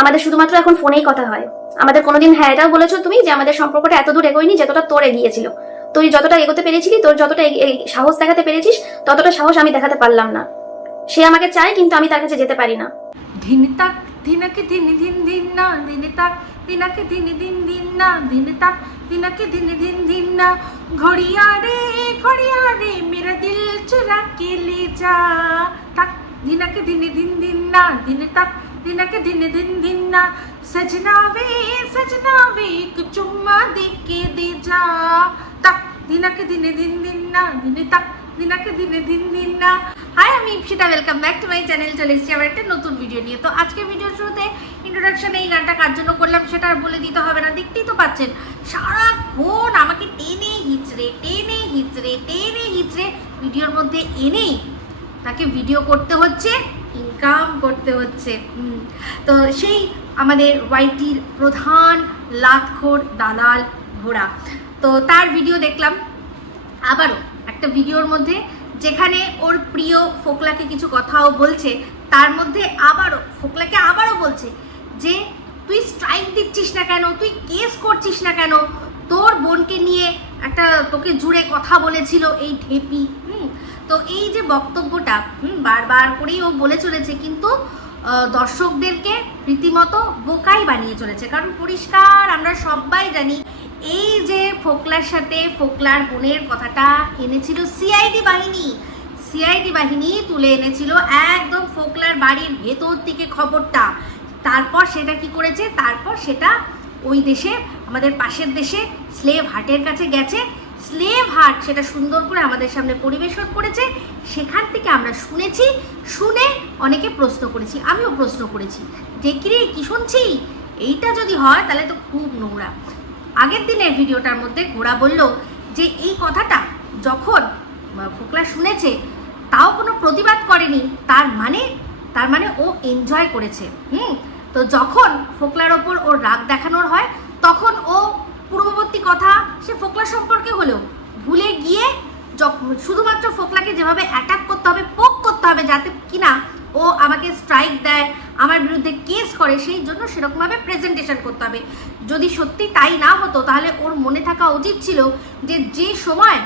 আমাদের শুধুমাত্র এখন ফোনেই কথা হয়। আমাদের কোনোদিন হ্যাঁ এটাও বলেছ তুমি যে আমাদের সম্পর্কটা এত দূর এগোয়নি যতটা তোর এগিয়েছিল। তুই যতটা এগোতে পেরেছিলি, তোর যতটা সাহস দেখাতে পেরেছিস, ততটা সাহস আমি দেখাতে পারলাম না। সে আমাকে চায়, কিন্তু আমি তার কাছে যেতে পারি না। ধিনি তাক ধিনাকে ধিনি দিন ধিন না, ধিনি তাক দিনাকে দিন দিন দিন না দিনে তাক দিনাকে দিনে দিন দিন না। ঘড়িয়া রে ঘড়িয়া রে, মেরা দিল চুরা কে লে যা। তাক দিনাকে দিন দিন দিন না দিনে তাক ದಿನಕ್ಕೆ ದಿನ ದಿನ ದಿನ ಸಜನಾವೇ ಸಜನಾವೇ ಚುಮ್ಮ ದಿಕ್ಕೆ ದಿಜಾ ತ, ದಿನಕ್ಕೆ ದಿನ ದಿನ ದಿನ ದಿನ ತ দিনাকে দিনে দিন দিন না হাই আমি Ipsita welcome back to my channel চলে এসেছি আবার একটা নতুন ভিডিও নিয়ে। তো আজকে ভিডিওর শুরুতে ইন্ট্রোডাকশানে এই গানটা কার জন্য করলাম সেটা আর বলে দিতে হবে না। দেখতেই তো পাচ্ছেন, সারাক্ষণ আমাকে টেনে হিচড়ে টেনে হিচড়ে টেনে হিচড়ে ভিডিওর মধ্যে এনেই তাকে ভিডিও করতে হচ্ছে। ইনকাম করতে হচ্ছে। তো সেই আমাদের ওয়াইটির প্রধান লাতখোর দালাল ঘোড়া। তো তার ভিডিও দেখলাম। আবারও একটা ভিডিওর মধ্যে যেখানে ওর প্রিয় ফোকলাকে কিছু কথাও বলছে, তার মধ্যে আবারও, ফোকলাকে আবারও বলছে যে, তুই স্ট্রাইক দিচ্ছিস না কেন? তুই কেস করছিস না কেন? তোর বোনকে নিয়ে একটা তোকে জুড়ে কথা বলেছিল এই ঢেপি। তো এই যে বক্তব্যটা বারবার করেই ও বলে চলেছে, কিন্তু দর্শকদেরকে রীতিমতো বোকাই বানিয়ে চলেছে। কারণ পরিষ্কার আমরা সবাই জানি, এই যে ফোকলার সাথে ফোকলার বোনের কথাটা এনেছিল সিআইডি বাহিনী। সিআইডি বাহিনী তুলে এনেছিল একদম ফোকলার বাড়ির ভেতর থেকে খবরটা। তারপর সেটা কি করেছে? তারপর সেটা ওই দেশে, আমাদের পাশের দেশে স্লেভ হার্টের কাছে গেছে। স্লেভ হার্ট সেটা সুন্দর করে আমাদের সামনে পরিবেশন করেছে। সেখান থেকে আমরা শুনেছি, শুনে অনেকে প্রশ্ন করেছি, আমিও প্রশ্ন করেছি, যে কিরে কি শুনছি? এইটা যদি হয় তাহলে তো খুব নোংরা। আগের দিনের ভিডিওটার মধ্যে ঘোড়া বলল যে এই কথাটা যখন ফোকলা শুনেছে, তাও কোনো প্রতিবাদ করেনি, তার মানে তার মানে ও এনজয় করেছে, হুম? তো যখন ফোকলার ওপর ওর রাগ দেখানোর হয়, তখন ও পূর্ববর্তী কথা সে ফোকলা সম্পর্কে হলেও ভুলে গিয়ে শুধুমাত্র ফোকলাকে যেভাবে অ্যাটাক করতে হবে পোক করতে হবে যাতে কিনা ও আমাকে স্ট্রাইক দেয়, আমার বিরুদ্ধে কেস করে, সেই জন্য সেরকমভাবে প্রেজেন্টেশন করতে হবে। যদি সত্যি তাই না হতো, তাহলে ওর মনে থাকা উচিত ছিল যে যে সময়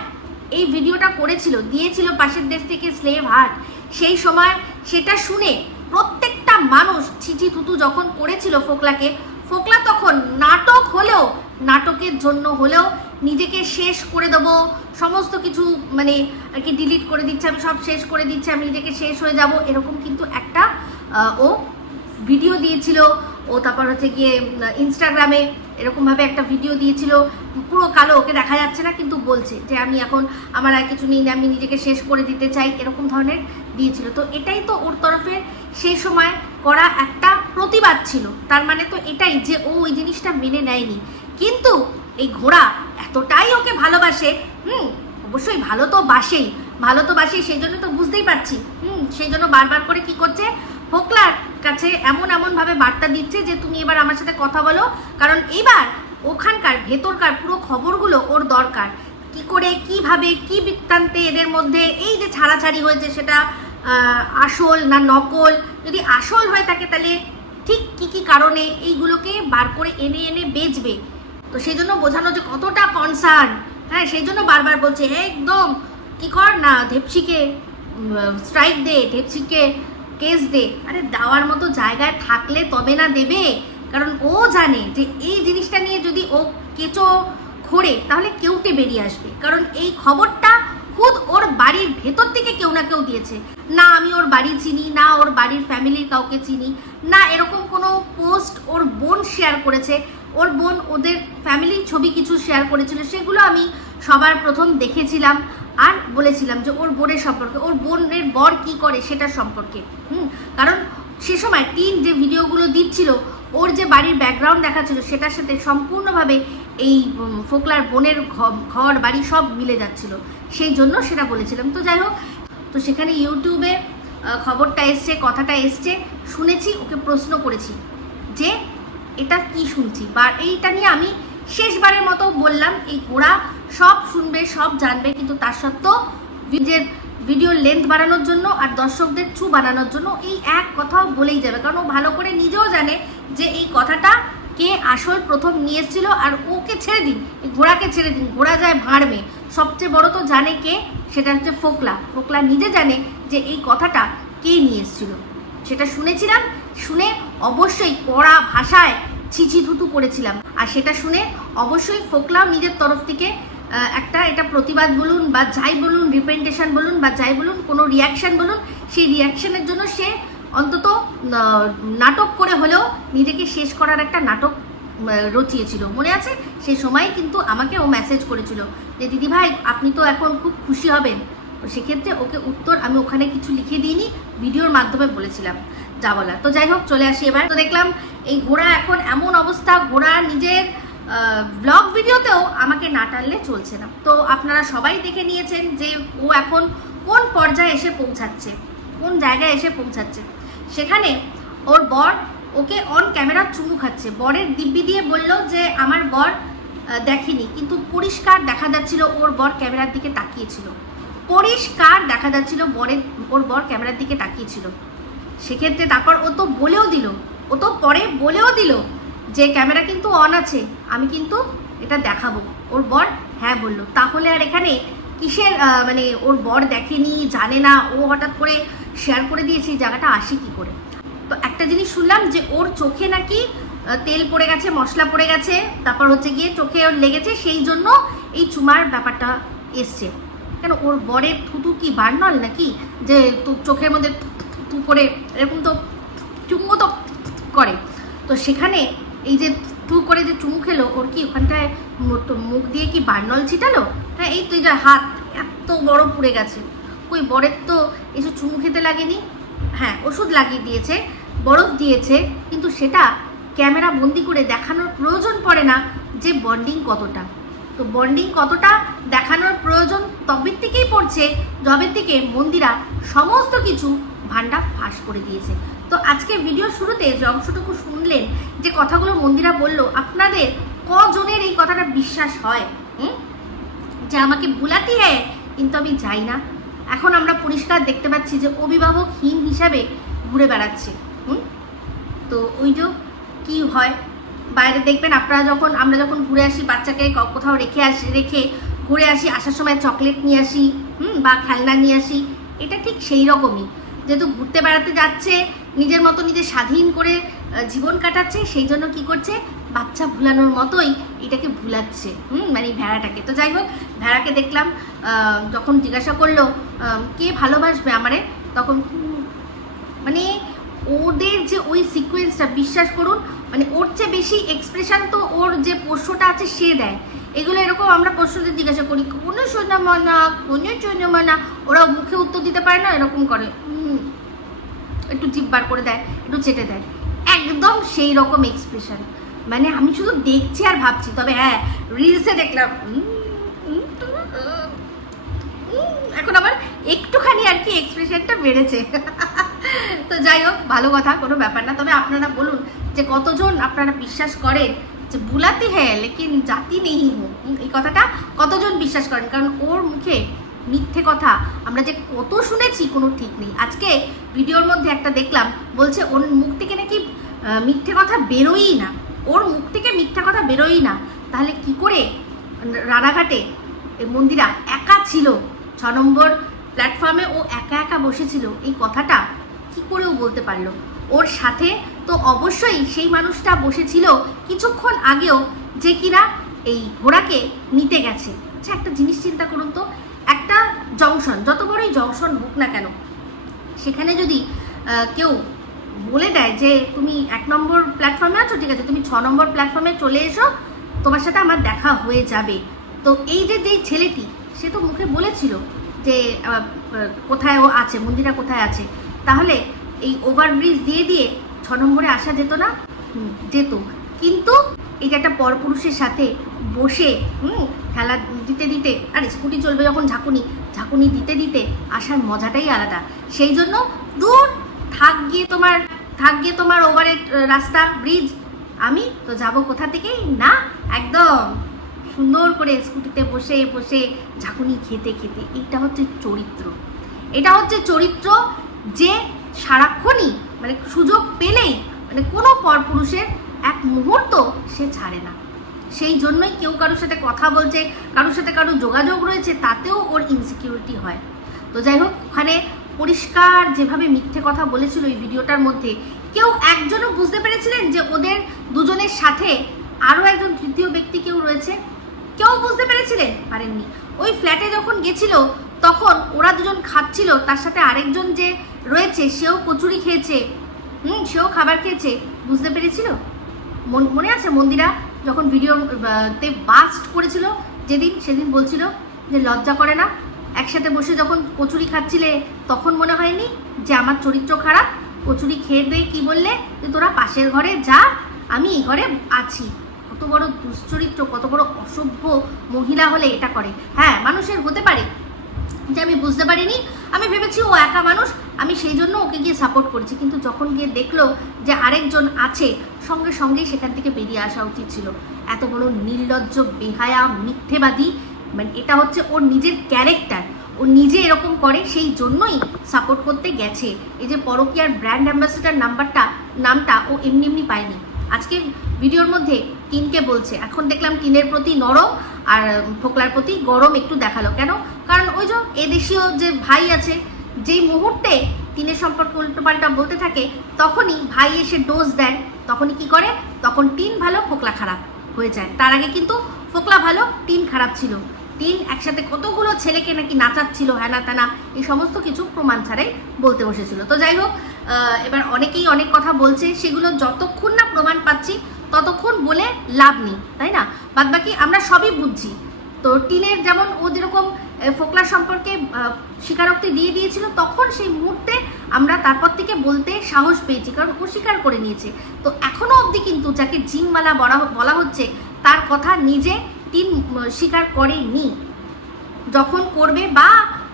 এই ভিডিওটা করেছিল, দিয়েছিল পাশের দেশ থেকে স্লেভ হার্ট সেই সময় সেটা শুনে প্রত্যেকটা মানুষ, ছিচি থুতু যখন করেছিল ফোকলাকে, ফোকলা তখন নাটক হলেও নাটকের জন্য হলেও নিজেকে শেষ করে দেবো। সমস্ত কিছু মানে আর কি ডিলিট করে দিচ্ছে আমি, সব শেষ করে দিচ্ছি, আমি নিজেকে শেষ হয়ে যাব এরকম কিন্তু একটা ও ভিডিও দিয়েছিল। ও তারপর হচ্ছে গিয়ে ইনস্টাগ্রামে এরকমভাবে একটা ভিডিও দিয়েছিল। পুরো কালো, ওকে দেখা যাচ্ছে না কিন্তু বলছে যে আমি এখন আমার আর কিছু নেই, আমি নিজেকে শেষ করে দিতে চাই, এরকম ধরনের দিয়েছিল। তো এটাই তো ওর তরফে সেই সময় করা একটা প্রতিবাদ ছিল। তার মানে তো এটাই যে ও ওই জিনিসটা মেনে নেয়নি। কিন্তু এই ঘোড়া এতটাই ওকে ভালোবাসে, হুম, অবশ্যই ভালো তো বাসেই, ভালো তো বাসেই, সেই জন্য তো বুঝতেই পারছি, হুম, সেই জন্য বারবার করে কি করছে ফোকলার কাছে এমন এমন ভাবে বার্তা দিচ্ছে যে তুমি এবার আমার সাথে কথা বলো, কারণ এবার ওখানকার, ভেতরকার পুরো খবরগুলো ওর দরকার। কি করে, কীভাবে, কি বৃত্তান্তে এদের মধ্যে এই যে ছাড়াছাড়ি হয়েছে সেটা আসল না নকল, যদি আসল হয় থাকে তাহলে ঠিক কি কি কারণে এইগুলোকে বার করে এনে এনে বেচবে? তো সেই জন্য বোঝানো যে কতটা কনসার্ন হ্যাঁ সেই জন্য বারবার বলছে, একদম, কি কর না, ধেপসিকে স্ট্রাইক দে, ধেপসিকে কেস দে। আরে, দেওয়ার মতো জায়গায় থাকলে তবে না দেবে। কারণ ও জানে যে এই জিনিসটা নিয়ে যদি ও কেঁচো খোড়ে, তাহলে কেউটে বেরিয়ে আসবে। কারণ এই খবরটা খুদ ওর বাড়ির ভেতর থেকে কেউ না কেউ দিয়েছে। না, আমি ওর বাড়ি চিনি, না ওর বাড়ির ফ্যামিলির কাউকে চিনি, না এরকম কোনো পোস্ট ওর বোন শেয়ার করেছে। ওর বোন, ওদের ফ্যামিলির ছবি কিছু শেয়ার করেছিল, সেগুলো আমি সবার প্রথম দেখেছিলাম আর বলেছিলাম যে ওর বোনের সম্পর্কে, ওর বোনের বর কি করে সেটার সম্পর্কে, হুম? কারণ সে সময় টিন যে ভিডিওগুলো দিচ্ছিল, ওর যে বাড়ির ব্যাকগ্রাউন্ড দেখাচ্ছিল, সেটার সাথে সম্পূর্ণভাবে এই ফোকলার বোনের ঘর, বাড়ি সব মিলে যাচ্ছিল, সেই জন্য সেটা বলেছিলাম। তো যাই হোক, তো সেখানে ইউটিউবে খবরটা এসছে, কথাটা এসছে, শুনেছি, ওকে প্রশ্ন করেছি যে এটা কি শুনছি? বা এইটা নিয়ে আমি শেষবারের মতো বললাম, এই ঘোড়া সব শুনবে, সব জানবে, কিন্তু তার সত্ত্বেও নিজের ভিডিওর লেন্থ বাড়ানোর জন্য আর দর্শকদের চু বানানোর জন্য এই এক কথাও বলেই যাবে। কারণ ও ভালো করে নিজেও জানে যে এই কথাটা কে আসল প্রথম নিয়ে আর ওকে ছেড়ে দিন, এই ঘোড়াকে ছেড়ে দিন, ঘোড়া যায় ভাঁড়বে। সবচেয়ে বড় তো জানে কে, সেটা হচ্ছে ফোকলা। ফোকলা নিজে জানে যে এই কথাটা কে নিয়ে এসেছিল। সেটা শুনেছিলাম, শুনে অবশ্যই কড়া ভাষায় ছিছি থুতু করেছিলাম। আর সেটা শুনে অবশ্যই ফোকলাও নিজের তরফ থেকে একটা এটা প্রতিবাদ বলুন বা যাই বলুন রিপ্রেজেন্টেশন বলুন বা যাই বলুন, কোনো রিয়াকশন বলুন, সেই রিয়াকশনের জন্য সে অন্তত নাটক করে হলেও নিজেকে শেষ করার একটা নাটক রচিয়েছিল। মনে আছে? সেই সময় কিন্তু আমাকে ও মেসেজ করেছিল যে দিদি ভাই আপনি তো এখন খুব খুশি হবেন। সেক্ষেত্রে ওকে উত্তর আমি ওখানে কিছু লিখে দিইনি, ভিডিওর মাধ্যমে বলেছিলাম যা বলার। তো যাই হোক, চলে আসি এবার। তো দেখলাম এই ঘোড়া এখন এমন অবস্থা, ঘোড়া নিজের ব্লগ ভিডিওতেও আমাকে না টানলে চলছে না। তো আপনারা সবাই দেখে নিয়েছেন যে ও এখন কোন পর্যায়ে এসে পৌঁছাচ্ছে, কোন জায়গায় এসে পৌঁছাচ্ছে। সেখানে ওর বর ওকে অন ক্যামেরা চুমু খাচ্ছে। বরের দিব্যি দিয়ে বলল যে, আমার বর দেখেনি। কিন্তু পরিষ্কার দেখা যাচ্ছিল ওর বর ক্যামেরার দিকে তাকিয়েছিল পরিষ্কার দেখা যাচ্ছিল বরের, ওর বর ক্যামেরার দিকে তাকিয়েছিল। সেক্ষেত্রে তারপর ও তো বলেও দিল, ও তো পরে বলেও দিল যে ক্যামেরা কিন্তু অন আছে, আমি কিন্তু এটা দেখাবো। ওর বর হ্যাঁ বলল। তাহলে আর এখানে কিসের মানে ওর বর দেখেনি, জানে না, ও হঠাৎ করে শেয়ার করে দিয়েছে জায়গাটা আসি কি করে? তো একটা জিনিস শুনলাম যে ওর চোখে নাকি তেল পড়ে গেছে, মশলা পড়ে গেছে, তারপর হচ্ছে গিয়ে চোখে ওর লেগেছে, সেই জন্য এই চুমার ব্যাপারটা এসছে। কেন ওর বরের থুতু কি বার্নল নাকি? যে তো- চোখের মধ্যে থু থু থু থু করে এরকম তো চুমু তো করে। তো সেখানে এই যে টু করে যে চুমু খেলো, ওর কি ওখানটায় মুখ দিয়ে কি বার্নল ছিটালো? হ্যাঁ এই তো এটা হাত এত বড় পুড়ে গেছে। ওই বরের তো এসব চুমু খেতে লাগেনি। হ্যাঁ ওষুধ লাগিয়ে দিয়েছে, বরফ দিয়েছে, কিন্তু সেটা ক্যামেরা বন্দি করে দেখানোর প্রয়োজন পড়ে না যে বন্ডিং কতটা। তো বন্ডিং কতটা দেখানোর প্রয়োজন তবের থেকেই পড়ছে জবের থেকে মন্দিরা সমস্ত কিছু ভান্ডা ফাঁস করে দিয়েছে। তো আজকে ভিডিও শুরুতে যে অংশটুকু শুনলেন, যে কথাগুলো মন্দিরা বলল, আপনাদের কজনের এই কথাটা বিশ্বাস হয়? যে আমাকে বুলাতি হ্যাঁ কিন্তু আমি যাই না। এখন আমরা পরিষ্কার দেখতে পাচ্ছি যে অভিভাবকহীন হিসাবে ঘুরে বেড়াচ্ছে। হুম? তো ওই যে কি হয়? বাইরে দেখবেন, আপনারা যখন, আমরা যখন ঘুরে আসি, বাচ্চাকে কোথাও রেখে আসি, রেখে ঘুরে আসি, আসার সময় চকলেট নিয়ে আসি, হুম, বা খেলনা নিয়ে আসি, এটা ঠিক সেই রকমই। যেহেতু ঘুরতে বেড়াতে যাচ্ছে, নিজের মতো নিজে স্বাধীন করে জীবন কাটাচ্ছে, সেই জন্য কি করছে, বাচ্চা ভুলানোর মতোই এটাকে ভুলাচ্ছে, হুম মানে ভেড়াটাকে। তো যাই হোক, ভেড়াকে দেখলাম যখন জিজ্ঞাসা করল কে ভালোবাসবে আমারে? তখন মানে ওদের যে ওই সিকোয়েন্সটা বিশ্বাস করুন মানে ওর চেয়ে বেশি এক্সপ্রেশন তো ওর যে পোষ্যটা আছে সে দেয়। এগুলো এরকম আমরা পোষ্যদের জিজ্ঞাসা করি, কোনো সোনা মানা, কোনো সোনা ওরা মুখে উত্তর দিতে পারে না, এরকম করে। একটু জিভ বার করে দেয়, একটু চেটে দেয়। একদম সেই রকম এক্সপ্রেশন মানে আমি শুধু দেখছি আর ভাবছি, তবে হ্যাঁ রিলসে দেখলাম এখন আবার একটুখানি আর কি এক্সপ্রেশনটা বেড়েছে। তো যাই হোক, ভালো কথা, কোনো ব্যাপার না। তবে আপনারা বলুন যে কতজন আপনারা বিশ্বাস করেন যে বুলাতে হ্যাঁ লেকিন জাতি নেই এই কথাটা কতজন বিশ্বাস করেন? কারণ ওর মুখে মিথ্যে কথা আমরা যে কত শুনেছি কোনো ঠিক নেই। আজকে ভিডিওর মধ্যে একটা দেখলাম, বলছে ওর মুখ থেকে নাকি মিথ্যে কথা বেরোই না। ওর মুখ থেকে মিথ্যা কথা বেরোই না। তাহলে কি করে রানাঘাটে মন্দিরা একা ছিল? ছ নম্বর প্ল্যাটফর্মে ও একা একা বসেছিল। এই কথাটা কি করেও বলতে পারল? ওর সাথে। তো অবশ্যই সেই মানুষটা বসেছিল কিছুক্ষণ আগেও যে কিনা এই ঘোড়াকে নিতে গেছে। আচ্ছা একটা জিনিস চিন্তা করুন তো। একটা জংশন, যত বড়ই জংশন হোক না কেন, সেখানে যদি কেউ বলে দেয় যে, তুমি এক নম্বর প্ল্যাটফর্মে আছো, ঠিক আছে, তুমি ছ নম্বর প্ল্যাটফর্মে চলে এসো, তোমার সাথে আমার দেখা হয়ে যাবে। তো এই যে, যেই ছেলেটি, সে তো মুখে বলেছিল যে কোথায় ও আছে, মন্দিরা কোথায় আছে? তাহলে এই ওভারব্রিজ দিয়ে দিয়ে ছ নম্বরে আসা যেত না? যেত। কিন্তু এই যে একটা পরপুরুষের সাথে বসে, হুম, খেলা দিতে দিতে, আর স্কুটি চলবে যখন ঝাঁকুনি ঝাঁকুনি দিতে দিতে আসার মজাটাই আলাদা। সেই জন্য দূর, থাক গিয়ে তোমার, থাক গিয়ে তোমার ওভারের রাস্তা ব্রিজ আমি তো যাব কোথা থেকে না, একদম সুন্দর করে স্কুটিতে বসে বসে ঝাঁকুনি খেতে খেতে এটা হচ্ছে চরিত্র। এটা হচ্ছে চরিত্র যে সারাক্ষণই মানে সুযোগ পেলেই মানে কোনো পরপুরুষের এক মুহূর্ত সে ছাড়ে না। সেই জন্যই কেউ কারোর সাথে কথা বলছে, কারোর সাথে কারোর যোগাযোগ রয়েছে, তাতেও ওর ইনসিকিউরিটি হয়। তো যাই হোক, ওখানে পরিষ্কার যেভাবে মিথ্যে কথা বলেছিল এই ভিডিওটার মধ্যে, কেউ একজনও বুঝতে পেরেছিলেন যে ওদের দুজনের সাথে আরও একজন তৃতীয় ব্যক্তি কেউ রয়েছে? কেউ বুঝতে পেরেছিলেন? পারেননি। ওই ফ্ল্যাটে যখন গেছিল, তখন ওরা দুজন খাচ্ছিল, তার সাথে আরেকজন যে রয়েছে, সেও কচুরি খেয়েছে। হুম, সেও খাবার খেয়েছে। বুঝতে পেরেছিল? মন- আছে মন্দিরা যখন ভিডিও তে বাস্ট করেছিল? যেদিন, সেদিন বলছিল যে লজ্জা করে না। একসাথে বসে যখন কচুরি খাচ্ছিলে, তখন মনে হয়নি যে আমার চরিত্র খারাপ? কচুরি খেয়ে দিয়ে কি বললে? যে তোরা পাশের ঘরে যা, আমি এই ঘরে আছি। কত বড় দুশ্চরিত্র, কত বড় অসভ্য মহিলা হলে এটা করে। হ্যাঁ মানুষের হতে পারে। যে আমি বুঝতে পারিনি, আমি ভেবেছি ও একা মানুষ, আমি সেই জন্য ওকে গিয়ে সাপোর্ট করেছি। কিন্তু যখন গিয়ে দেখল যে আরেকজন আছে, সঙ্গে সঙ্গেই সেখান থেকে বেরিয়ে আসা উচিত ছিল। এত বড় নির্লজ্জ, বেহায়া, মিথ্যেবাদী মানে এটা হচ্ছে ওর নিজের ক্যারেক্টার ও নিজে এরকম করে, সেই জন্যই সাপোর্ট করতে গেছে। এই যে পরকিয়ার ব্র্যান্ড অ্যাম্বাসেডার নাম্বারটা, নামটা ও এমনি এমনি পায়নি। আজকে ভিডিওর মধ্যে কিনকে বলছে। এখন দেখলাম কিনের প্রতি নরম আর ফোকলার প্রতি গরম একটু দেখাল। কেন? কারণ ওই যে এদেশীয় যে ভাই আছে, যেই মুহূর্তে টিনের সম্পর্কে উল্টোপাল্টা বলতে থাকে, তখনই ভাই এসে ডোজ দেয়। তখনই কি করে? তখন টিন ভালো, ফোকলা খারাপ হয়ে যায়। তার আগে কিন্তু ফোকলা ভালো টিন খারাপ ছিল। টিন একসাথে কতগুলো ছেলেকে নাকি নাচাচ্ছিল হ্যানা ত্যানা এই সমস্ত কিছু প্রমাণ ছাড়াই বলতে বসেছিল। তো যাই হোক এবার অনেকেই অনেক কথা বলছে। সেগুলো যতক্ষণ না প্রমাণ পাচ্ছি ততক্ষণ বলে লাভ নেই, তাই না? বাদবাকি আমরা সবই বুঝছি। তো টিনের যেমন ও যেরকম ফোকলা সম্পর্কে স্বীকারোক্তি দিয়ে দিয়েছিল, তখন সেই মুহূর্তে আমরা তারপর থেকে বলতে সাহস পেয়েছি, কারণ ও স্বীকার করে নিয়েছে। তো এখনও অবধি কিন্তু যাকে জিনমালা বলা বলা হচ্ছে, তার কথা নিজে টিন স্বীকার করেনি। যখন করবে বা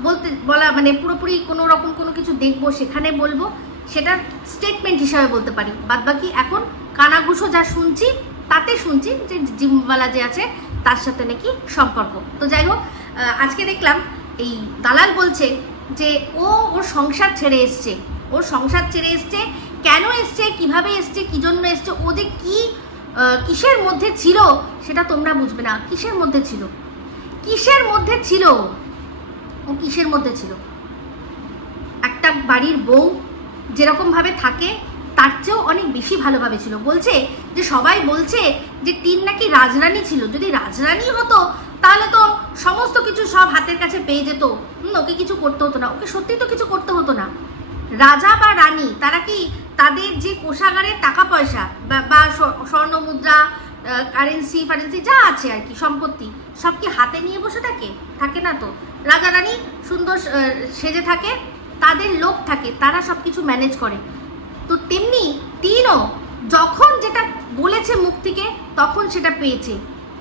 বলতে, বলা মানে পুরোপুরি কোনো রকম কোনো কিছু দেখব, সেখানে বলব। সেটা স্টেটমেন্ট হিসাবে বলতে পারি। বাদ বাকি এখন কানাঘুষো যা শুনছি, তাতে শুনছি যে জিমওয়ালা যে আছে, তার সাথে নাকি সম্পর্ক। তো যাই হোক আজকে দেখলাম এই দালাল বলছে যে ও ওর সংসার ছেড়ে এসছে। ওর সংসার ছেড়ে এসছে, কেন এসছে, কীভাবে এসছে, কি জন্য এসছে, ও যে কি কিসের মধ্যে ছিল, সেটা তোমরা বুঝবে না। কিসের মধ্যে ছিল? কিসের মধ্যে ছিল? ও কিসের মধ্যে ছিল? একটা বাড়ির বউ যেরকম ভাবে থাকে, তার চেয়েও অনেক বেশি ভালোভাবে ছিল। বলছে যে, সবাই বলছে যে, টিন নাকি রাজরানী ছিল। যদি রাজরানী হতো, তাহলে তো সমস্ত কিছু সব হাতের কাছে পেয়ে যেত। ওকে কিছু করতে হতো না। ওকে সত্যি তো কিছু করতে হতো না। রাজা বা রানী, তারা কি তাদের যে কোষাগারের টাকা পয়সা বা স্বর্ণ মুদ্রা কারেন্সি ফারেন্সি যা আছে আর কি, সম্পত্তি, সব কি হাতে নিয়ে বসে থাকে? থাকে না তো। রাজা রানী সুন্দর সেজে থাকে। তাদের লোক থাকে, তারা সব কিছু ম্যানেজ করে। তো তেমনি তিনও যখন যেটা বলেছে মুখ থেকে, তখন সেটা পেয়েছে।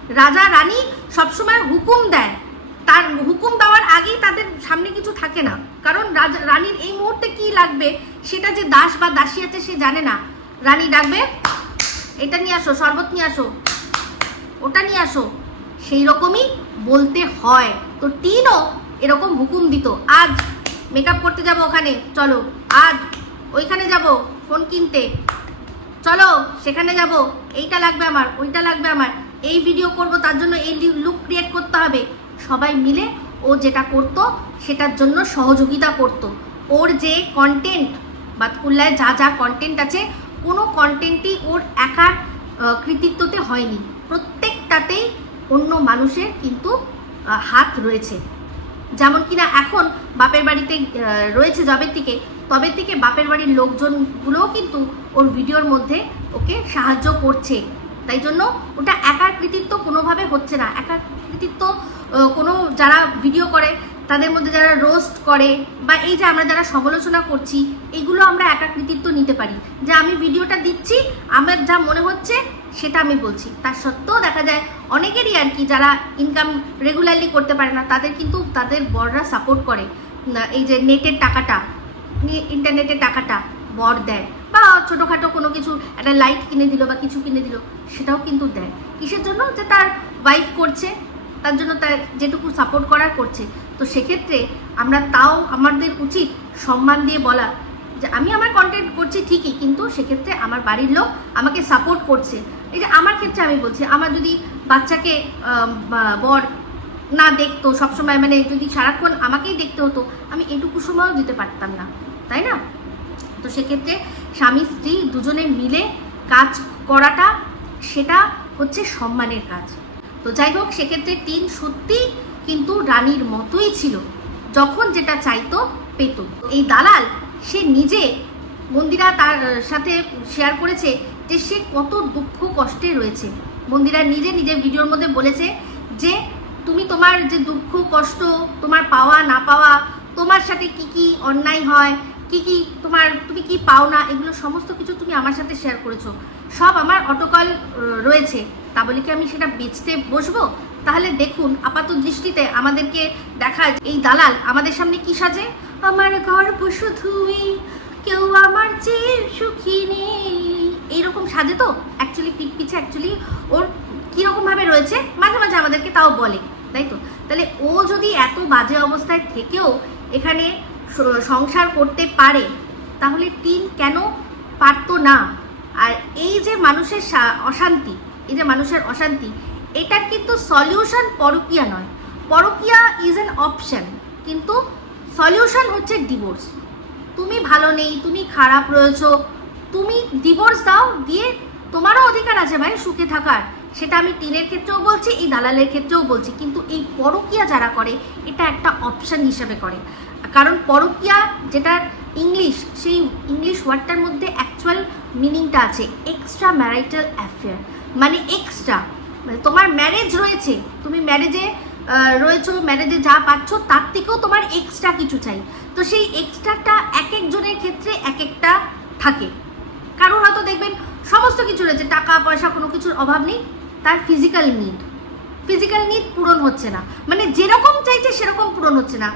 রাজা, রানী সবসময় হুকুম দেয়। তার হুকুম দেওয়ার আগেই তাদের সামনে কিছু থাকে না। কারণ রাজা, রানীর এই মুহূর্তে কি লাগবে, সেটা যে দাস বা দাসী আছে সে জানে না। রানী ডাকবে, এটা নিয়ে আসো, শরবত নিয়ে আসো। ওটা নিয়ে আসো। সেই রকমই বলতে হয়। তো টিনও এরকম হুকুম দিত। আজ মেকআপ করতে যাব ওখানে, চলো। আজ ওইখানে যাব, ফোন কিনতে। চলো, সেখানে যাব। এইটা লাগবে আমার, ওইটা লাগবে আমার। এই ভিডিও করব, তার জন্য এই লুক ক্রিয়েট করতে হবে। সবাই মিলে ও যেটা করতো, সেটার জন্য সহযোগিতা করত। ওর যে কন্টেন্ট বা কুল্লায় যা যা কন্টেন্ট আছে, কোনো কন্টেন্টই ওর একার কৃতিত্বতে হয়নি। প্রত্যেকটাতেই অন্য মানুষের কিন্তু হাত রয়েছে। যেমন কিনা এখন বাপের বাড়িতে রয়েছে জবের থেকে তবে থেকে বাপের বাড়ির লোকজনগুলোও কিন্তু ওর ভিডিওর মধ্যে ওকে সাহায্য করছে। তাই জন্য ওটা একার কৃতিত্ব কোনোভাবে হচ্ছে না। একার কৃতিত্ব কোনো যারা ভিডিও করে তাদের মধ্যে যারা রোস্ট করে বা এই যে আমরা যারা সমালোচনা করছি, এগুলো আমরা একা কৃতিত্ব নিতে পারি। যে আমি ভিডিওটা দিচ্ছি, আমার যা মনে হচ্ছে সেটা আমি বলছি। তার সত্ত্বেও দেখা যায় অনেকেরই আর কি যারা ইনকাম রেগুলারলি করতে পারে না, তাদের কিন্তু তাদের বড়রা সাপোর্ট করে। এই যে নেটের টাকাটা ইন্টারনেটের টাকাটা বর দেয়। বা ছোটোখাটো কোনো কিছু, একটা লাইট কিনে দিল বা কিছু কিনে দিল, সেটাও কিন্তু দেয়। কিসের জন্য? যে তার ওয়াইফ করছে, তার জন্য তার যেটুকু সাপোর্ট করার করছে। তো সেক্ষেত্রে আমরা তাও আমাদের উচিত সম্মান দিয়ে বলা যে আমি আমার কন্টেন্ট করছি ঠিকই, কিন্তু সেক্ষেত্রে আমার বাড়ির লোক আমাকে সাপোর্ট করছে। এই যে আমার ক্ষেত্রে আমি বলছি, আমার যদি বাচ্চাকে বর না দেখতো, সবসময় মানে যদি সারাক্ষণ আমাকেই দেখতে হতো, আমি এটুকু সময়ও দিতে পারতাম না, তাই না? তো সেক্ষেত্রে স্বামী, স্ত্রী দুজনে মিলে কাজ করাটা, সেটা হচ্ছে সম্মানের কাজ। তো যাই হোক, সেক্ষেত্রে টিন সত্যি কিন্তু রানীর মতোই ছিল। যখন যেটা চাইতো, পেত। এই দালাল, সে নিজে মন্দিরা তার সাথে শেয়ার করেছে যে সে কত দুঃখ কষ্টে রয়েছে। মন্দিরা নিজে নিজের ভিডিওর মধ্যে বলেছে যে, তুমি তোমার যে দুঃখ, কষ্ট, তোমার পাওয়া, না পাওয়া, তোমার সাথে কি কি অন্যায় হয়, কি কি তোমার, তুমি কি পাও না, এগুলো সমস্ত কিছু তুমি আমার সাথে শেয়ার করেছ। সব আমার অটোকল রয়েছে। তা বলে কি আমি সেটা বেচতে বসবো? তাহলে দেখুন আপাত দৃষ্টিতে আমাদেরকে দেখায় এই দালাল আমাদের সামনে কি সাজে? আমার গর্ব শুধুই, কেউ আমার চেয়ে সুখী নেই। এইরকম সাজে তো অ্যাকচুয়ালি পিঠ পিছে অ্যাকচুয়ালি ওর কীরকম ভাবে রয়েছে, মাঝে মাঝে আমাদেরকে তাও বলে, তাই তো? তাহলে ও যদি এত বাজে অবস্থায় থেকেও এখানে সংসার করতে পারে, তাহলে টিন কেন পারতো না? আর এই যে মানুষের অশান্তি, এই যে মানুষের অশান্তি এটার কিন্তু সলিউশন পরকিয়া নয়। পরকিয়া ইজ অ্যান অপশন কিন্তু সলিউশন হচ্ছে ডিভোর্স তুমি ভালো নেই, তুমি খারাপ রয়েছো, তুমি ডিভোর্স দাও, দিয়ে তোমারও অধিকার আছে ভাই, সুখে থাকার। সেটা আমি টিনের ক্ষেত্রেও বলছি, এই দালালের ক্ষেত্রেও বলছি, কিন্তু এই পরকিয়া যারা করে, এটা একটা অপশন হিসেবে করে। কারণ পরকিয়া যেটা ইংলিশ, সেই ইংলিশ ওয়ার্ডটার মধ্যে অ্যাকচুয়াল মিনিংটা আছে এক্সট্রা ম্যারাইটাল অ্যাফেয়ার মানে এক্সট্রা মানে তোমার ম্যারেজ রয়েছে, তুমি ম্যারেজে রয়েছো ম্যারেজে যা পাচ্ছ, তার থেকেও তোমার এক্সট্রা কিছু চাই। তো সেই এক্সট্রাটা এক একজনের ক্ষেত্রে এক একটা থাকে। কারোর হয়তো দেখবেন সমস্ত কিছু রয়েছে, টাকা, পয়সা, কোনো কিছুর অভাব নেই, তার ফিজিক্যাল নিড ফিজিক্যাল নিড পূরণ হচ্ছে না। মানে যেরকম চাইছে, সেরকম পূরণ হচ্ছে না।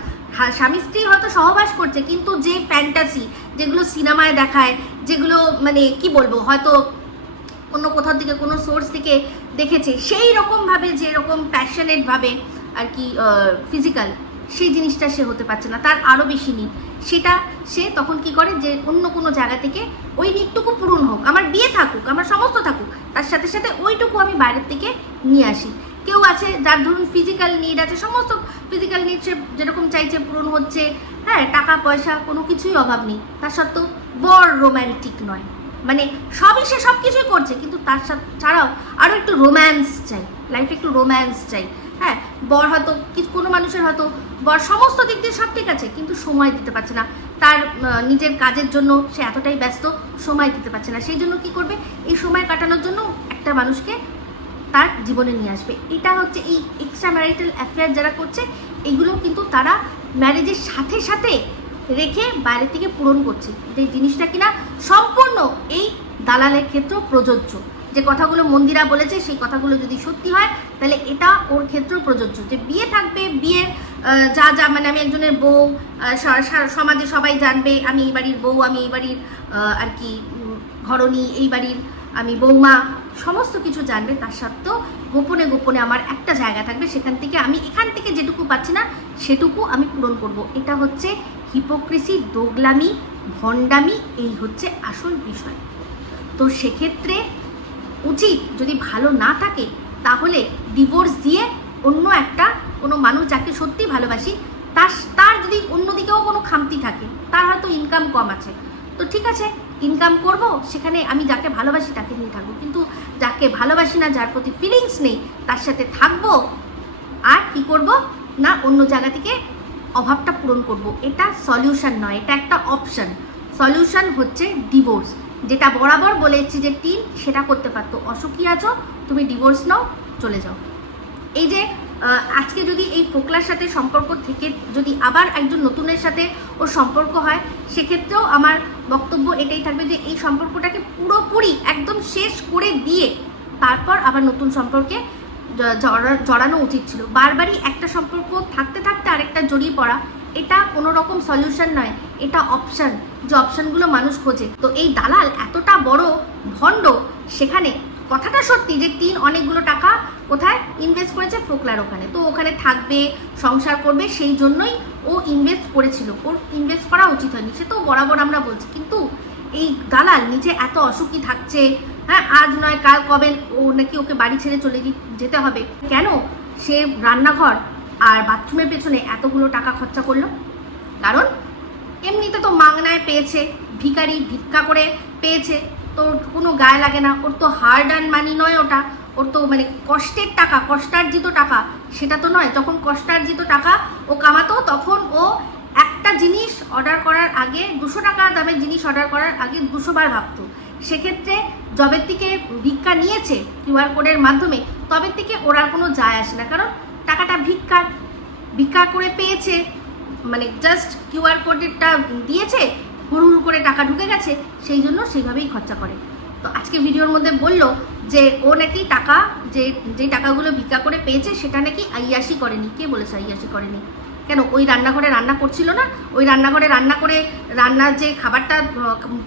স্বামী স্ত্রী হয়তো সহবাস করছে, কিন্তু যে ফ্যান্টাসি যেগুলো সিনেমায় দেখায়, যেগুলো মানে কি বলব, হয়তো অন্য কোথাও থেকে, কোনো সোর্স থেকে দেখেছে। সেই রকমভাবে যে রকম প্যাশনেটভাবে আর কি ফিজিক্যাল সেই জিনিসটা সে হতে পারছে না। তার আরও বেশি নিড সেটা সে তখন কি করে? যে অন্য কোনো জায়গা থেকে ওই নিডটুকু পূরণ হোক। আমার বিয়ে থাকুক, আমার সমস্ত থাকুক, তার সাথে সাথে ওইটুকু আমি বাইরের থেকে নিয়ে আসি। কেউ আছে যার ধরুন ফিজিক্যাল নিড আছে, সমস্ত ফিজিক্যাল নিড সে যেরকম চাইছে পূরণ হচ্ছে। হ্যাঁ টাকা পয়সা কোনো কিছুই অভাব নেই। তার সত্ত্বেও বড় রোম্যান্টিক নয়। মানে সবই সে সব কিছুই করছে, কিন্তু তার সাথে ছাড়াও আরও একটু রোম্যান্স চাই লাইফে একটু রোম্যান্স চাই। হ্যাঁ বর হয়তো কোনো মানুষের হয়তো বর সমস্ত দিক দিয়ে সব ঠিক আছে, কিন্তু সময় দিতে পারছে না। তার নিজের কাজের জন্য সে এতটাই ব্যস্ত, সময় দিতে পারছে না। সেই জন্য কি করবে? এই সময় কাটানোর জন্য একটা মানুষকে তার জীবনে নিয়ে আসবে। এটা হচ্ছে এই এক্সট্রা ম্যারিটাল অ্যাফেয়ার যারা করছে, এগুলো কিন্তু তারা ম্যারেজের সাথে সাথে রেখে বাইরে থেকে পূরণ করছে। এই জিনিসটা কিনা? সম্পূর্ণ এই দালালের ক্ষেত্রেও প্রযোজ্য। যে কথাগুলো মন্দিরা বলেছে, সেই কথাগুলো যদি সত্যি হয়, তাহলে এটা ওর ক্ষেত্রেও প্রযোজ্য। যে বিয়ে থাকবে, বিয়ের যা যা মানে আমি একজনের বউ সমাজে সবাই জানবে, আমি এই বাড়ির বউ, আমি এই বাড়ির আর কি ঘরণী, এই বাড়ির আমি বৌমা, সমস্ত কিছু জানবে। তার সত্ত্বেও গোপনে গোপনে আমার একটা জায়গা থাকবে, সেখান থেকে আমি এখান থেকে যেটুকু পাচ্ছি না, সেটুকু আমি পূরণ করব। এটা হচ্ছে হিপোক্রেসি, দোগলামি, ভণ্ডামি, এই হচ্ছে আসল বিষয়। তো সেক্ষেত্রে উচিত যদি ভালো না থাকে, তাহলে ডিভোর্স দিয়ে অন্য একটা কোনো মানুষ যাকে সত্যি ভালোবাসি, তার তার যদি অন্যদিকেও কোনো খামতি থাকে, তার হয়তো ইনকাম কম আছে। তো ঠিক আছে ইনকাম করব, সেখানে আমি যাকে ভালোবাসি তাকে নিয়ে থাকব। কিন্তু যাকে ভালোবাসি না, যার প্রতি ফিলিংস নেই, তার সাথে থাকব, আর কি করব? না অন্য জায়গা থেকে অভাবটা পূরণ করব। এটা সলিউশন নয়, এটা একটা অপশন সলিউশন হচ্ছে ডিভোর্স যেটা বরাবর বলেছি যে টিন সেটা করতে পারতো। অসুখী আছো, তুমি ডিভোর্স নাও, চলে যাও। এই যে আজকে যদি এই ফোকলার সাথে সম্পর্ক থেকে যদি আবার একজন নতুনের সাথে ওর সম্পর্ক হয়, সেক্ষেত্রেও আমার বক্তব্য এটাই থাকবে যে এই সম্পর্কটাকে পুরোপুরি একদম শেষ করে দিয়ে, তারপর আবার নতুন সম্পর্কে জড়ানো উচিত ছিল। বারবারই একটা সম্পর্ক থাকতে থাকতে আরেকটা জড়িয়ে পড়া, এটা কোনো রকম সলিউশন নয়, এটা অপশান যে অপশানগুলো মানুষ খোঁজে। তো এই দালাল এতটা বড় ভণ্ড, সেখানে কথাটা সত্যি যে টিন অনেকগুলো টাকা কোথায় ইনভেস্ট করেছে ফোকলার ওখানে। তো ওখানে থাকবে, সংসার করবে, সেই জন্যই ও ইনভেস্ট করেছিল। ওর ইনভেস্ট করা উচিত হয়নি, সে তো বরাবর আমরা বলছি। কিন্তু এই দালাল নিজে এত অসুখী থাকছে হ্যাঁ আজ নয়, কাল কবে? ও নাকি ওকে বাড়ি ছেড়ে চলে যেতে হবে। কেন? সে রান্নাঘর আর বাথরুমের পেছনে এতগুলো টাকা খরচা করল। কারণ এমনিতে তো মাংনায় পেয়েছে, ভিখারি ভিক্ষা করে পেয়েছে। তো কোনো গায়ে লাগে না। ওর তো হার্ড অ্যান্ড মানি নয় ওটা। ওর তো মানে কষ্টের টাকা, কষ্টার্জিত টাকা। সেটা তো নয়। যখন কষ্টার্জিত টাকা ও কামাতো, তখন ও একটা জিনিস অর্ডার করার আগে, দুশো টাকা দামের জিনিস অর্ডার করার আগে দুশো বার ভাবতো। সেক্ষেত্রে জবের থেকে ভিক্ষা নিয়েছে কিউআর কোডের মাধ্যমে তবে থেকে ওর আর কোনো যায় আসে না। কারণ টাকাটা ভিক্ষার ভিক্ষা করে পেয়েছে মানে জাস্ট কিউআর কোডটা দিয়েছে, হুড় হুড় করে টাকা ঢুকে গেছে, সেই জন্য সেইভাবেই খরচা করে। তো আজকে ভিডিওর মধ্যে বলল যে ও নাকি টাকা, যে যে টাকাগুলো ভিক্ষা করে পেয়েছে, সেটা নাকি আইয়াসি করেনি। কে বলেছে আইয়াসি করেনি? কেন? ওই রান্নাঘরে রান্না করছিল না? ওই রান্নাঘরে রান্না করে রান্নার যে খাবারটা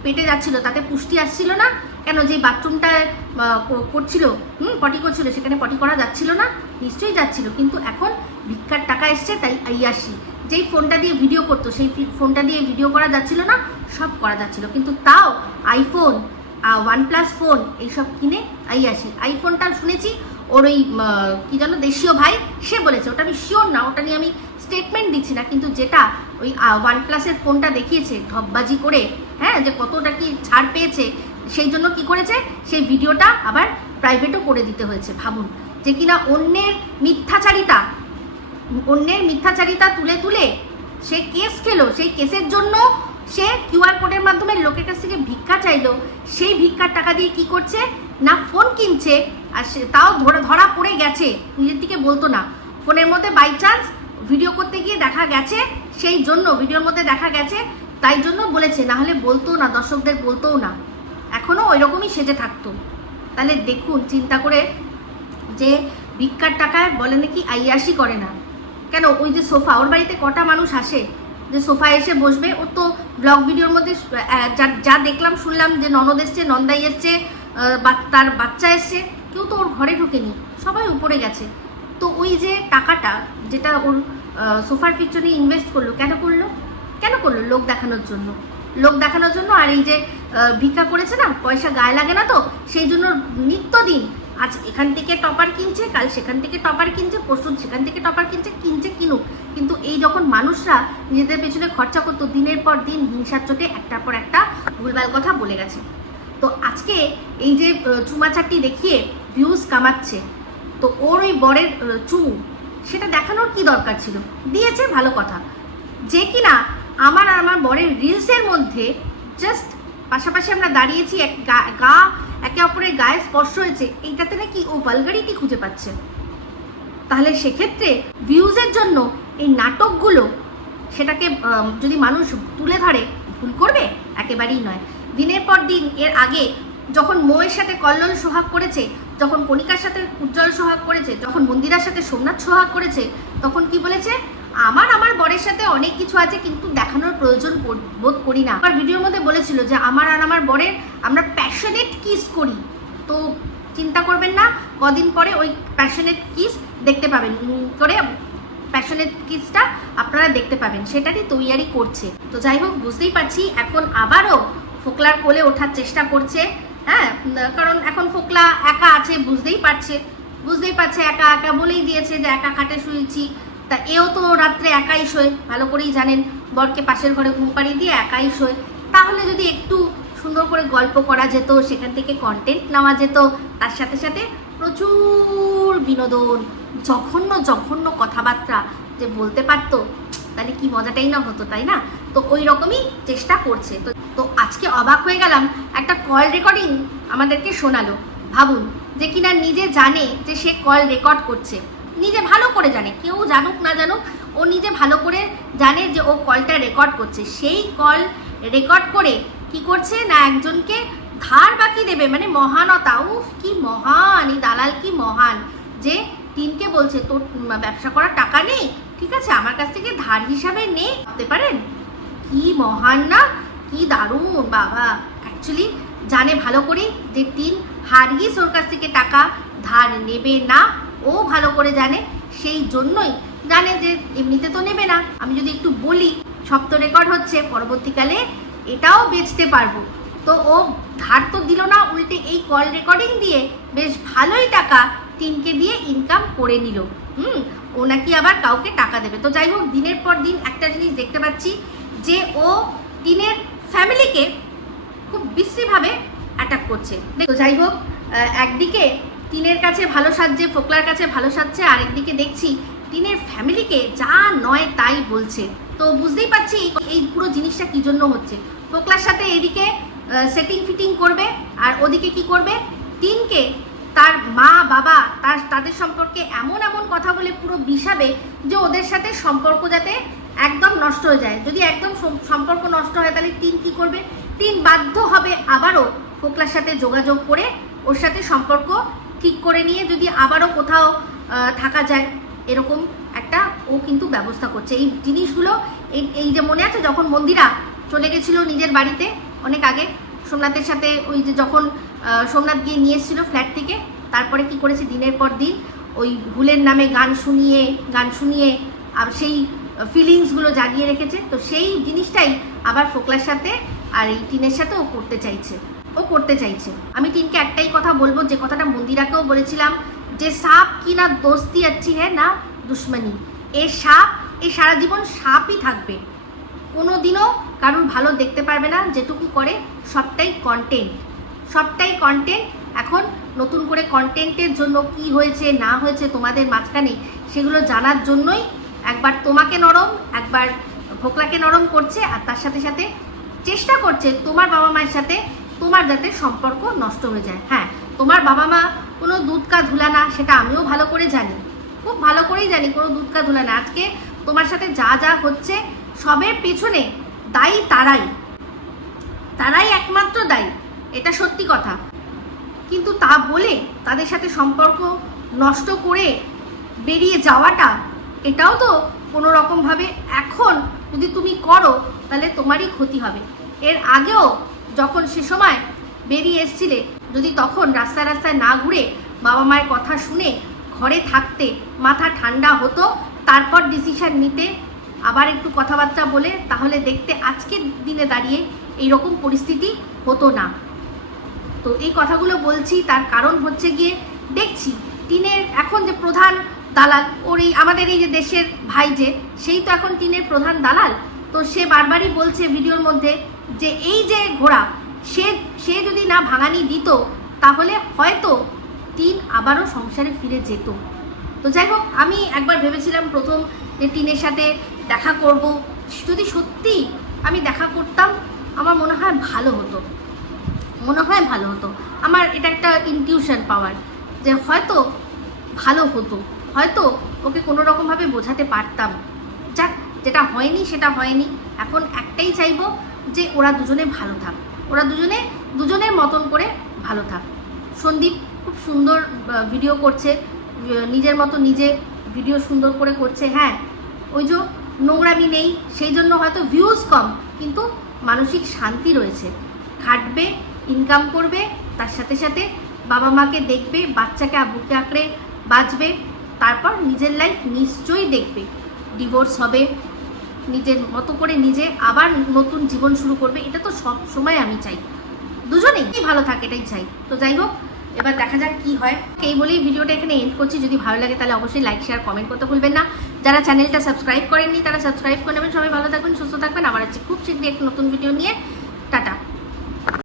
পেটে যাচ্ছিল, তাতে পুষ্টি আসছিল না? কেন যে বাথরুমটা করছিল? হুম, পটি করছিল, সেখানে পটি করা যাচ্ছিল না? নিশ্চয়ই যাচ্ছিল। কিন্তু এখন ভিক্ষার টাকা এসছে, তাই আইয়াসি যেই ফোনটা দিয়ে ভিডিও করতো, সেই ফোনটা দিয়ে ভিডিও করা যাচ্ছিল না, সব করা যাচ্ছিল। কিন্তু তাও আইফোন ওয়ান প্লাস ফোন, এইসব কিনে আইয়াসি আইফোনটা শুনেছি, ওর ওই কি যেন দেশীয় ভাই, সে বলেছে। ওটা আমি শিওর না, ওটা নিয়ে আমি স্টেটমেন্ট দিচ্ছি না, কিন্তু যেটা ওই ওয়ান প্লাসের ফোনটা দেখিয়েছে ঢপবাজি করে হ্যাঁ যে কতটা কি ছাড় পেয়েছে, সেই জন্য কি করেছে, সেই ভিডিওটা আবার প্রাইভেটও করে দিতে হয়েছে, ভাবুন। যে কিনা অন্যের মিথ্যাচারিতা অন্যের মিথ্যাচারিতা তুলে তুলে সে কেস খেলো, সেই কেসের জন্য সে কিউআর কোডের মাধ্যমে লোকের কাছ থেকে ভিক্ষা চাইলো, সেই ভিক্ষার টাকা দিয়ে কি করছে, না ফোন কিনছে, আর সে তাও ধরা ধরা পড়ে গেছে, নিজের দিকে বলতো না। ফোনের মধ্যে বাই চান্স ভিডিও করতে গিয়ে দেখা গেছে, সেই জন্য, ভিডিওর মধ্যে দেখা গেছে, তাই জন্য বলেছে, না হলে বলতো না, দর্শকদের বলতোও না। এখনও ওই রকমই সেজে থাকতো। তাহলে দেখুন, চিন্তা করে যে ভিক্ষার টাকায় বলে নাকি আইয়াসি করে না। কেন? ওই যে সোফা, ওর বাড়িতে কটা মানুষ আসে? যে সোফা এসে বসবে, ওর তো ব্লগ ভিডিওর মধ্যে যা যা দেখলাম, শুনলাম যে ননদ এসছে, নন্দাই এসছে তার বাচ্চা এসছে, কেউ তো ওর ঘরে ঢোকেনি, সবাই উপরে গেছে। তো ওই যে টাকাটা, যেটা ওর সোফার পিছনে ইনভেস্ট করল। কেন করল? কেন করল লোক দেখানোর জন্য? লোক দেখানোর জন্য আর এই যে ভিক্ষা করেছে না পয়সা গায়ে লাগে না তো সেই জন্য নিত্যদিন আজ এখান থেকে টপার কিনছে কাল সেখান থেকে টপার কিনছে পরশু সেখান থেকে টপার কিনছে কিনছে কিনুক। কিন্তু এই যখন মানুষরা নিজেদের পেছনে খরচা করতো দিনের পর দিন হিংসার চোটে একটার পর একটা ভুলভাল কথা বলে গেছে। তো আজকে এই যে চুমাচারটি দেখিয়ে ভিউজ কামাচ্ছে তো ওর ওই বরের আহ, চু সেটা দেখানোর কি দরকার ছিল? দিয়েছে ভালো কথা। যে কিনা আমার আর আমার বরের রিলসের মধ্যে জাস্ট পাশাপাশি আমরা দাঁড়িয়েছি, এক গা- একে অপরের গায়ে স্পর্শ হয়েছে, এইটাতে নাকি ও ভালগারিটি খুঁজে পাচ্ছে। তাহলে সেক্ষেত্রে ভিউজের জন্য এই নাটকগুলো সেটাকে যদি মানুষ তুলে ধরে, ভুল করবে? একেবারেই নয়। দিনের পর দিন, এর আগে যখন মোয়ের সাথে কল্লোল সোহাগ করেছে যখন কণিকার সাথে উজ্জ্বল সোহাগ করেছে, যখন মন্দিরার সাথে সোমনাথ সোহাগ করেছে, তখন কি বলেছে? আমার আমার বরের সাথে অনেক কিছু আছে, কিন্তু দেখানোর প্রয়োজন বোধ- করি না। আমার ভিডিওর মধ্যে বলেছিল যে, আমার আর আমার বরের আমরা প্যাশনেট কিস করি। তো চিন্তা করবেন না, কদিন পরে ওই প্যাশনেট কিস দেখতে পাবেন। করে প্যাশনেট কিসটা আপনারা দেখতে পাবেন। সেটারই তৈয়ারি করছে। তো যাই হোক, বুঝতেই পারছি, এখন আবারও ফোকলার কোলে ওঠার চেষ্টা করছে হ্যাঁ কারণ এখন ফোকলা একা আছে, বুঝতেই পারছে। বুঝতেই পারছে, একা একা বলেই দিয়েছে যে একা খাটে শুয়েছি। তা এও তো রাত্রে একাই শোয়, ভালো করেই জানেন। বরকে পাশের ঘরে ঘুম পাড়িয়ে দিয়ে একাই শোয়। তাহলে যদি একটু সুন্দর করে গল্প করা যেত, সেখান থেকে কন্টেন্ট নেওয়া যেত, তার সাথে সাথে প্রচুর বিনোদন, জঘন্য জঘন্য কথাবার্তা যে বলতে পারতো। তাহলে কি মজাটাই না হতো, তাই না? তো ওই রকমই চেষ্টা করছে। তো তো আজকে অবাক হয়ে গেলাম, একটা কল রেকর্ডিং আমাদেরকে শোনালো। ভাবুন যে কিনা নিজে জানে যে সে কল রেকর্ড করছে। নিজে ভালো করে জানে, কেউ জানুক না জানুক, ও নিজে ভালো করে জানে যে ও কলটা রেকর্ড করছে। সেই কল রেকর্ড করে কি করছে না একজনকে ধার বাকি দেবে? মানে মহানতা, উফ, কি মহান, এই দালাল কি মহান, যে টিনকে বলছে, তোর ব্যবসা করার টাকা নেই ঠিক আছে, আমার কাছ থেকে ধার হিসাবে নে, ভাবতে পারেন? কি মহান না, কি দারুণ, বাবা। অ্যাকচুয়ালি জানে ভালো করেই যে টিন হারগিস ওর কাছ থেকে টাকা ধার নেবে না, ও ভালো করে জানে, সেই জন্যই জানে যে এমনিতে তো নেবে না। আমি যদি একটু বলি, সব তো রেকর্ড হচ্ছে, পরবর্তীকালে এটাও বেচতে পারব। তো ও ধার তো দিল না, উল্টে এই কল রেকর্ডিং দিয়ে বেশ ভালোই টাকা টিনকে দিয়ে ইনকাম করে নিল। হুম, ও নাকি আবার কাউকে টাকা দেবে। তো যাই হোক, দিনের পর দিন একটা জিনিস দেখতে পাচ্ছি যে ও টিনের ফ্যামিলিকে খুব বিশ্রীভাবে অ্যাটাক করছে। তো যাই হোক একদিকে টিনের কাছে ভালো সাজছে, ফোকলার কাছে ভালো সাজছে আরেকদিকে দেখছি টিনের ফ্যামিলিকে যা নয় তাই বলছে। তো বুঝতেই পারছি এই- পুরো জিনিসটা কি জন্য হচ্ছে। ফোকলার সাথে এদিকে সেটিং ফিটিং করবে, আর ওদিকে কি করবে? টিনকে তার মা, বাবা, তার, তাদের সম্পর্কে এমন এমন কথা বলে পুরো বিষাবে যে ওদের সাথে সম্পর্ক যাতে একদম নষ্ট হয়ে যায়। যদি একদম সম্পর্ক নষ্ট হয় তাহলে টিন কি করবে? টিন বাধ্য হবে আবারও ফোকলার সাথে যোগাযোগ করে ওর সাথে সম্পর্ক ঠিক করে নিয়ে যদি আবারও কোথাও থাকা যায়। এরকম একটা ও কিন্তু ব্যবস্থা করছে। এই জিনিসগুলো, এই এই যে মনে আছে যখন মন্দিরা চলে গেছিল নিজের বাড়িতে, অনেক আগে সোমনাথের সাথে ওই যে যখন সোমনাথ গিয়ে নিয়ে এসেছিল ফ্ল্যাট থেকে। তারপরে কি করেছে? দিনের পর দিন ওই ভুলের নামে গান শুনিয়ে গান শুনিয়ে আর সেই ফিলিংসগুলো জাগিয়ে রেখেছে। তো সেই জিনিসটাই আবার ফোকলার সাথে আর এই টিনের সাথে ও করতে চাইছে। ও করতে চাইছে। আমি টিনকে একটাই কথা বলব, যে কথাটা মন্দিরাকেও বলেছিলাম, যে সাপ কি না দোস্তি আচ্ছি হ্যাঁ না, দুশ্মনী? এ সাপ, এ সারা জীবন সাপই থাকবে। কোনো দিনও কারোর ভালো দেখতে পারবে না, যেটুকু করে সবটাই কন্টেন্ট সবটাই কন্টেন্ট এখন নতুন করে কন্টেন্টের জন্য কি হয়েছে, না হয়েছে তোমাদের মাঝখানে সেগুলো জানার জন্যই একবার তোমাকে নরম, একবার ভোকলাকে নরম করছে আর তার সাথে সাথে চেষ্টা করছে তোমার বাবা মায়ের সাথে তোমার যাতে সম্পর্ক নষ্ট হয়ে যায়। হ্যাঁ তোমার বাবা মা কোনো দুধ কা ধুলা না, সেটা আমিও ভালো করে জানি। খুব ভালো করেই জানি কোনো দুধ কা ধুলা না। আজকে তোমার সাথে যা যা হচ্ছে সবের পেছনে দায়ী তারাই। তারাই একমাত্র দায়ী। এটা সত্যি কথা। কিন্তু তা বলে তাদের সাথে সম্পর্ক নষ্ট করে বেরিয়ে যাওয়াটা, এটাও তো কোনো রকমভাবে এখন যদি তুমি করো, তাহলে তোমারই ক্ষতি হবে। এর আগেও যখন সে সময় বেরিয়ে এসছিলে, যদি তখন রাস্তায় রাস্তায় না ঘুরে বাবা মায়ের কথা শুনে ঘরে থাকতে মাথা ঠান্ডা হতো, তারপর ডিসিশন নিতে আবার একটু কথাবার্তা বলে, তাহলে দেখতে আজকের দিনে দাঁড়িয়ে এইরকম পরিস্থিতি হতো না। তো এই কথাগুলো বলছি, তার কারণ হচ্ছে গিয়ে দেখছি টিনের এখন যে প্রধান দালাল, ওর এই আমাদের এই যে দেশের ভাই যে, সেই তো এখন টিনের প্রধান দালাল। তো সে বারবারই বলছে ভিডিওর মধ্যে যে এই যে ঘোড়া, সে সে যদি না ভাঙানি দিত, তাহলে হয়তো টিন আবারও সংসারে ফিরে যেত। তো যাই হোক, আমি একবার ভেবেছিলাম প্রথম যে টিনের সাথে দেখা করব। যদি সত্যি আমি দেখা করতাম, আমার মনে হয় ভালো হতো। মনে হয় ভালো হতো। আমার এটা একটা ইনটিউশন পাওয়ার যে হয়তো ভালো হতো, হয়তো ওকে কোনো রকমভাবে বোঝাতে পারতাম। যাক, যেটা হয়নি সেটা হয়নি। এখন একটাই চাইব যে ওরা দুজনে ভালো থাক। ওরা দুজনে, দুজনের মতন করে ভালো থাক। সন্দীপ খুব সুন্দর ভিডিও করছে। নিজের মতো নিজে ভিডিও সুন্দর করে করছে। হ্যাঁ ওই যে নোংরামি নেই, সেই জন্য হয়তো ভিউজ কম, কিন্তু মানসিক শান্তি রয়েছে। খাটবে ইনকাম করবে, তার সাথে সাথে বাবা মাকে দেখবে, বাচ্চাকে বুকে আঁকড়ে বাঁচবে তারপর নিজের লাইফ নিশ্চয়ই দেখবে। ডিভোর্স হবে, নিজের মতো করে নিজে আবার নতুন জীবন শুরু করবে, এটা তো সব সময় আমি চাই। দুজনেই ভালো থাকে, এটাই চাই। তো যাই হোক, এবার দেখা যাক কি হয়। এই বলেই ভিডিওটা এখানে এন্ড করছি। যদি ভালো লাগে তাহলে অবশ্যই লাইক শেয়ার কমেন্ট করতে ভুলবেন না। যারা চ্যানেলটা সাবস্ক্রাইব করেননি, তারা সাবস্ক্রাইব করে নেবেন। সবাই ভালো থাকবেন, সুস্থ থাকবেন। আবার হচ্ছে খুব শীঘ্রই একটা নতুন ভিডিও নিয়ে। টাটা।